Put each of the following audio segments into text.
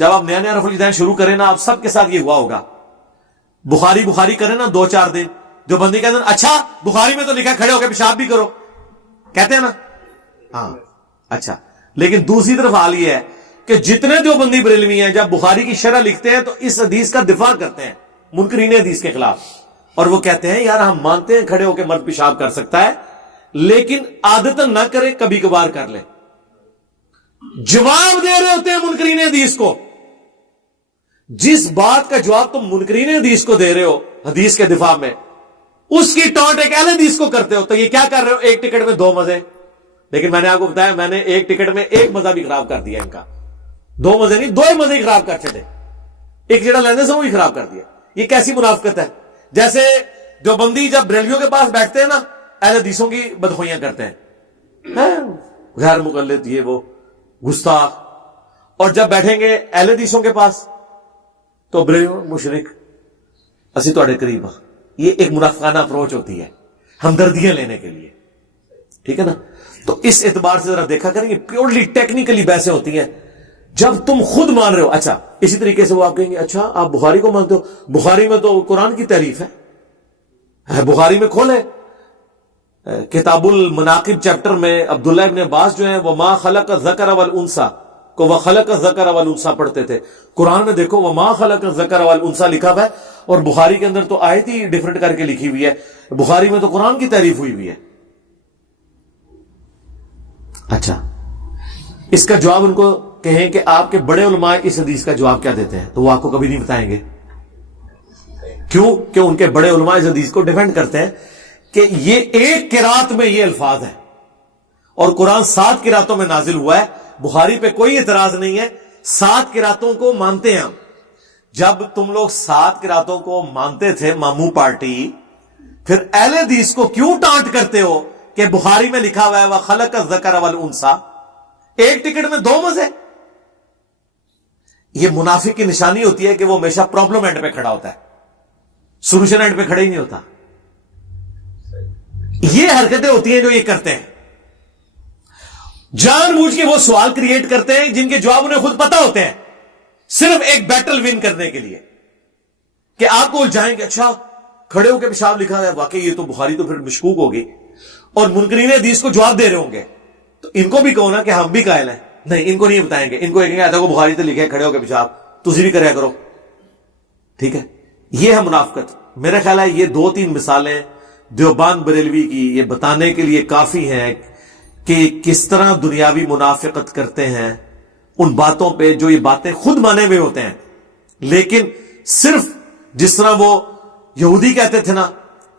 جب آپ نیا نیا رفع الیدین شروع کریں نا، آپ سب کے ساتھ یہ ہوا ہوگا، بخاری کریں نا 2-4 دن، جو بندی کہتے ہیں اچھا بخاری میں تو لکھا کھڑے ہو کے پیشاب بھی کرو، کہتے ہیں نا، ہاں اچھا، لیکن دوسری طرف حال یہ ہے کہ جتنے دیوبندی بریلوی ہیں جب بخاری کی شرح لکھتے ہیں تو اس حدیث کا دفاع کرتے ہیں منکرین حدیث کے خلاف، اور وہ کہتے ہیں یار ہم مانتے ہیں کھڑے ہو کے مرد پیشاب کر سکتا ہے لیکن عادتاً نہ کرے، کبھی کبھار کر لے۔ جواب دے رہے ہوتے ہیں منکرین حدیث کو، جس بات کا جواب تم منکرین حدیث کو دے رہے ہو حدیث کے دفاع میں، اس کی ٹانٹ ایک اہل حدیث کو کرتے ہو، تو یہ کیا کر رہے ہو؟ ایک ٹکٹ میں 2 مزے۔ لیکن میں نے آپ کو بتایا میں نے ایک ٹکٹ میں ایک مزہ بھی خراب کر دیا ان کا، 2 مزے نہیں، 2 مزے ہی خراب کر چھڑے، ایک جڑا لینے سے وہ بھی خراب کر دیا۔ یہ کیسی منافقت ہے؟ جیسے جو بندی جب بریلویوں کے پاس بیٹھتے ہیں نا، اہل حدیثوں کی بدخوئیاں کرتے ہیں، غیر مقلد، یہ وہ گستاخ، اور جب بیٹھیں گے اہل حدیثوں کے پاس تو بریلویوں مشرک، اسی تواڈے قریب۔ یہ ایک منافقانہ اپروچ ہوتی ہے ہمدردیاں لینے کے لیے، ٹھیک ہے نا؟ تو اس اعتبار سے ذرا دیکھا کریں، یہ پیورلی ٹیکنیکلی بحثیں ہوتی ہیں جب تم خود مان رہے ہو۔ اچھا اسی طریقے سے وہ آپ کہیں گے اچھا آپ بخاری کو مانتے ہو، بخاری میں تو قرآن کی تعریف ہے، بخاری میں کھولے کتاب المناقب چیپٹر میں عبداللہ ابن عباس جو ہیں وما خلق الذکر والانثی کو وخلق الذکر والانثی پڑھتے تھے، قرآن میں دیکھو وما خلق الذکر والانثی لکھا ہوا ہے، اور بخاری کے اندر تو آیت ہی ڈیفرنٹ کر کے لکھی ہوئی ہے، بخاری میں تو قرآن کی تعریف ہوئی ہے۔ اچھا اس کا جواب ان کو کہیں کہ آپ کے بڑے علماء اس حدیث کا جواب کیا دیتے ہیں، تو وہ آپ کو کبھی نہیں بتائیں گے۔ کیوں؟ کہ ان کے بڑے علماء اس حدیث کو ڈیفینڈ کرتے ہیں کہ یہ ایک قرات میں یہ الفاظ ہیں، اور قرآن 7 قراتوں میں نازل ہوا ہے، بخاری پہ کوئی اعتراض نہیں ہے، 7 قراتوں کو مانتے ہیں ہم۔ جب تم لوگ 7 قراتوں کو مانتے تھے ماموں پارٹی، پھر اہل حدیث کو کیوں ٹانٹ کرتے ہو کہ بخاری میں لکھا ہوا ہے وَخَلَقَ الذَّكَرَ وَالْأُنثَى، ایک ٹکٹ میں 2 مزے؟ یہ منافق کی نشانی ہوتی ہے کہ وہ ہمیشہ پرابلم اینڈ پہ کھڑا ہوتا ہے، سولوشن اینڈ پہ کھڑا ہی نہیں ہوتا۔ یہ حرکتیں ہوتی ہیں جو یہ کرتے ہیں، جان بوجھ کے وہ سوال کریٹ کرتے ہیں جن کے جواب انہیں خود پتا ہوتے ہیں، صرف ایک بیٹل ون کرنے کے لیے کہ آپ کو الجھائیں کہ اچھا کھڑے ہو کے پیشاب لکھا ہے، واقعی یہ تو بخاری تو پھر مشکوک ہوگی، اور منکرین حدیث کو جواب دے رہے ہوں گے، تو ان کو بھی کہو نا کہ ہم بھی قائل ہیں، نہیں ان کو نہیں بتائیں گے، ان کو کہیں گے کو بخاری تو لکھے کھڑے ہو کے پیشاب، تسی بھی کریا کرو، ٹھیک ہے؟ یہ ہے منافقت۔ میرا خیال ہے یہ 2-3 مثالیں دیوبند بریلوی کی یہ بتانے کے لیے کافی ہیں کہ کس طرح دنیاوی منافقت کرتے ہیں ان باتوں پہ جو یہ باتیں خود مانے ہوئے ہوتے ہیں، لیکن صرف جس طرح وہ یہودی کہتے تھے نا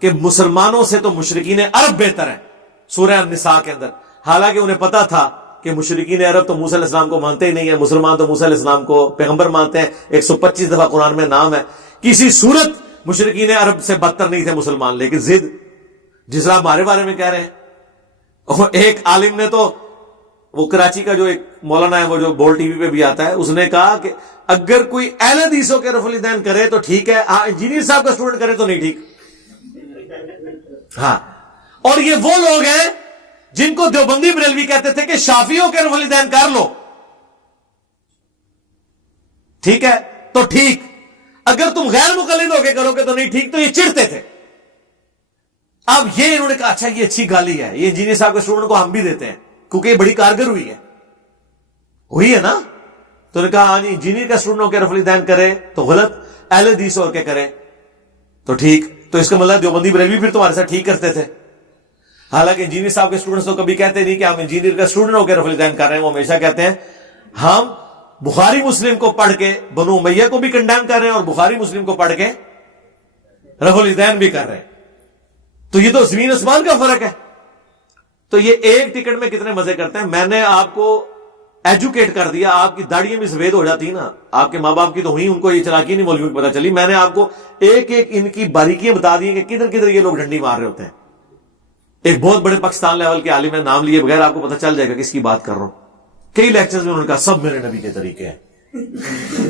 کہ مسلمانوں سے تو مشرکین عرب بہتر ہیں سورہ النساء کے اندر، حالانکہ انہیں پتا تھا کہ مشرکین عرب تو موسیٰ علیہ السلام کو مانتے ہی نہیں ہیں، مسلمان تو موسیٰ علیہ السلام کو پیغمبر مانتے ہیں، 125 دفعہ قرآن میں نام ہے، کسی صورت مشرکین عرب سے بدتر نہیں تھے مسلمان، لیکن ضد جس طرح ہمارے بارے میں کہہ رہے ہیں۔ ایک عالم نے تو، وہ کراچی کا جو ایک مولانا ہے وہ جو بول ٹی وی پہ بھی آتا ہے، اس نے کہا کہ اگر کوئی اہل حدیثوں کے رفع الیدین کرے تو ٹھیک ہے، انجینئر صاحب کا اسٹوڈنٹ کرے تو نہیں ٹھیک۔ ہاں، اور یہ وہ لوگ ہیں جن کو دیوبندی بریلوی کہتے تھے کہ شافعیوں کے رفع الیدین کر لو، ٹھیک ہے تو ٹھیک، اگر تم غیر مقلد ہو کے کرو گے تو نہیں ٹھیک، تو یہ چڑھتے تھے۔ اب یہ انہوں نے کہا اچھا یہ اچھی گالی ہے، یہ انجینئر صاحب کے اسٹوڈنٹ کو ہم بھی دیتے ہیں کیونکہ یہ بڑی کارگر ہوئی ہے نا، تو انہوں نے کہا ہاں جی انجینئر کا اسٹوڈنٹ ہو کے رفع الیدین کرے تو غلط، اہل حدیث ہو کے کرے تو ٹھیک، تو اس کا مطلب دیوبندی بریلوی پھر تمہارے ساتھ ٹھیک کرتے تھے، حالانکہ انجینئر صاحب کے اسٹوڈنٹس تو کبھی کہتے نہیں کہ ہم انجینئر کا اسٹوڈنٹ ہو کے رفع الیدین کر رہے ہیں، وہ ہمیشہ کہتے ہیں ہم بخاری مسلم کو پڑھ کے بنو امیہ کو بھی کنڈیم کر رہے ہیں اور بخاری مسلم کو پڑھ کے رفع الیدین بھی کر رہے ہیں، تو یہ تو زمین آسمان کا فرق ہے۔ تو یہ ایک ٹکٹ میں کتنے مزے کرتے ہیں۔ میں نے آپ کو ایجوکیٹ کر دیا، آپ کی داڑیاں بھی سفید ہو جاتی نا، آپ کے ماں باپ کی تو ہوئی، ان کو یہ چلاکی نہیں مولویوں کی پتہ چلی، میں نے آپ کو ایک ایک ان کی باریکیاں بتا دی کہ کدھر کدھر یہ لوگ ڈنڈی مار رہے ہوتے ہیں۔ ایک بہت بڑے پاکستان لیول کے عالم ہے، نام لیے بغیر آپ کو پتہ چل جائے گا کس کی بات کر رہا ہوں، کئی لیکچرز میں انہوں نے کہا سب میرے نبی کے طریقے ہیں،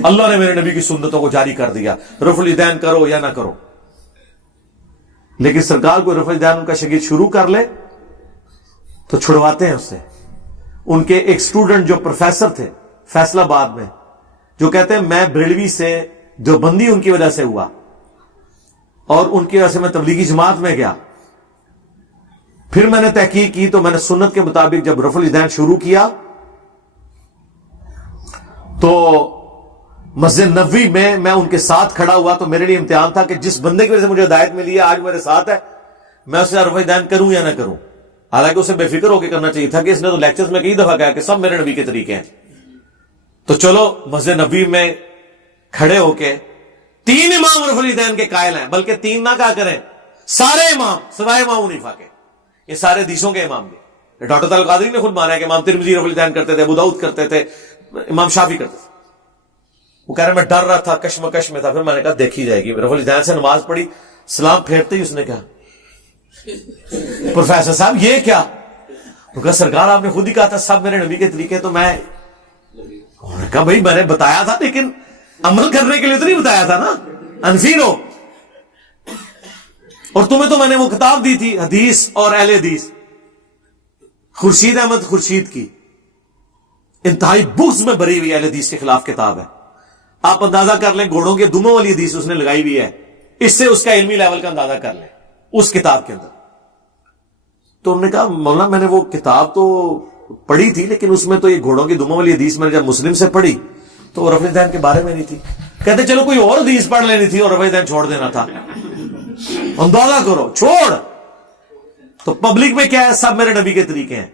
اللہ نے میرے نبی کی سنتوں کو جاری کر دیا، رفع الیدین کرو یا نہ کرو، لیکن سرکار کو رفع الیدین ان کا شاگرد شروع کر لے تو چھڑواتے ہیں اس سے۔ ان کے ایک سٹوڈنٹ جو پروفیسر تھے فیصل آباد میں، جو کہتے ہیں میں بریلوی سے دیوبندی ان کی وجہ سے ہوا اور ان کی وجہ سے میں تبلیغی جماعت میں گیا. پھر میں نے تحقیق کی تو میں نے سنت کے مطابق جب رفع الیدین شروع کیا تو مسجد نبوی میں ان کے ساتھ کھڑا ہوا. تو میرے لیے امتحان تھا کہ جس بندے کی وجہ سے مجھے ہدایت ملی ہے آج میرے ساتھ ہے, میں اسے رفع الیدین کروں یا نہ کروں. حالانکہ اسے بے فکر ہو کے کرنا چاہیے تھا کہ اس نے تو لیکچرز میں کئی دفعہ کہا کہ سب میرے نبی کے طریقے ہیں. تو چلو مسجد نبوی میں کھڑے ہو کے 3 امام رفع الیدین کے قائل ہیں, بلکہ 3 نہ کہا کریں, سارے امام سوائے امام حنیفہ کے, یہ سارے حدیثوں کے امام بھی. ڈاکٹر القادری نے خود مانا ہے کہ امام ترمذی رفع الیدین کرتے تھے, ابو داؤد کرتے تھے, امام شافعی کرتے تھے. وہ کہہ رہے میں ڈر رہا تھا, کشمکش میں تھا. پھر میں نے کہا دیکھی جائے گی. رفع الیدین سے نماز پڑھی, سلام پھیرتے ہی اس نے کہا پروفیسر صاحب یہ کیا؟ تو کہا سرکار آپ نے خود ہی کہا تھا سب میرے نبی کے طریقے. تو میں نے کہا بھائی میں نے بتایا تھا لیکن عمل کرنے کے لیے تو نہیں بتایا تھا نا, انفیر ہو. اور تمہیں تو میں نے وہ کتاب دی تھی حدیث اور اہل حدیث, خورشید احمد خورشید کی انتہائی بغض میں بھری ہوئی اہل حدیث کے خلاف کتاب ہے. آپ اندازہ کر لیں گھوڑوں کے دموں والی حدیث اس نے لگائی ہوئی ہے, اس سے اس کا علمی لیول کا اندازہ کر لیں اس کتاب کے اندر. تو انہوں نے کہا مولانا میں نے وہ کتاب تو پڑھی تھی لیکن اس میں تو یہ گھوڑوں کی دموں والی حدیث میں نے جب مسلم سے پڑھی تو وہ رفع الیدین کے بارے میں نہیں تھی. کہتے چلو کوئی اور حدیث پڑھ لینی تھی اور رفع الیدین چھوڑ دینا تھا. اندازہ کرو, چھوڑ. تو پبلک میں کیا ہے, سب میرے نبی کے طریقے ہیں.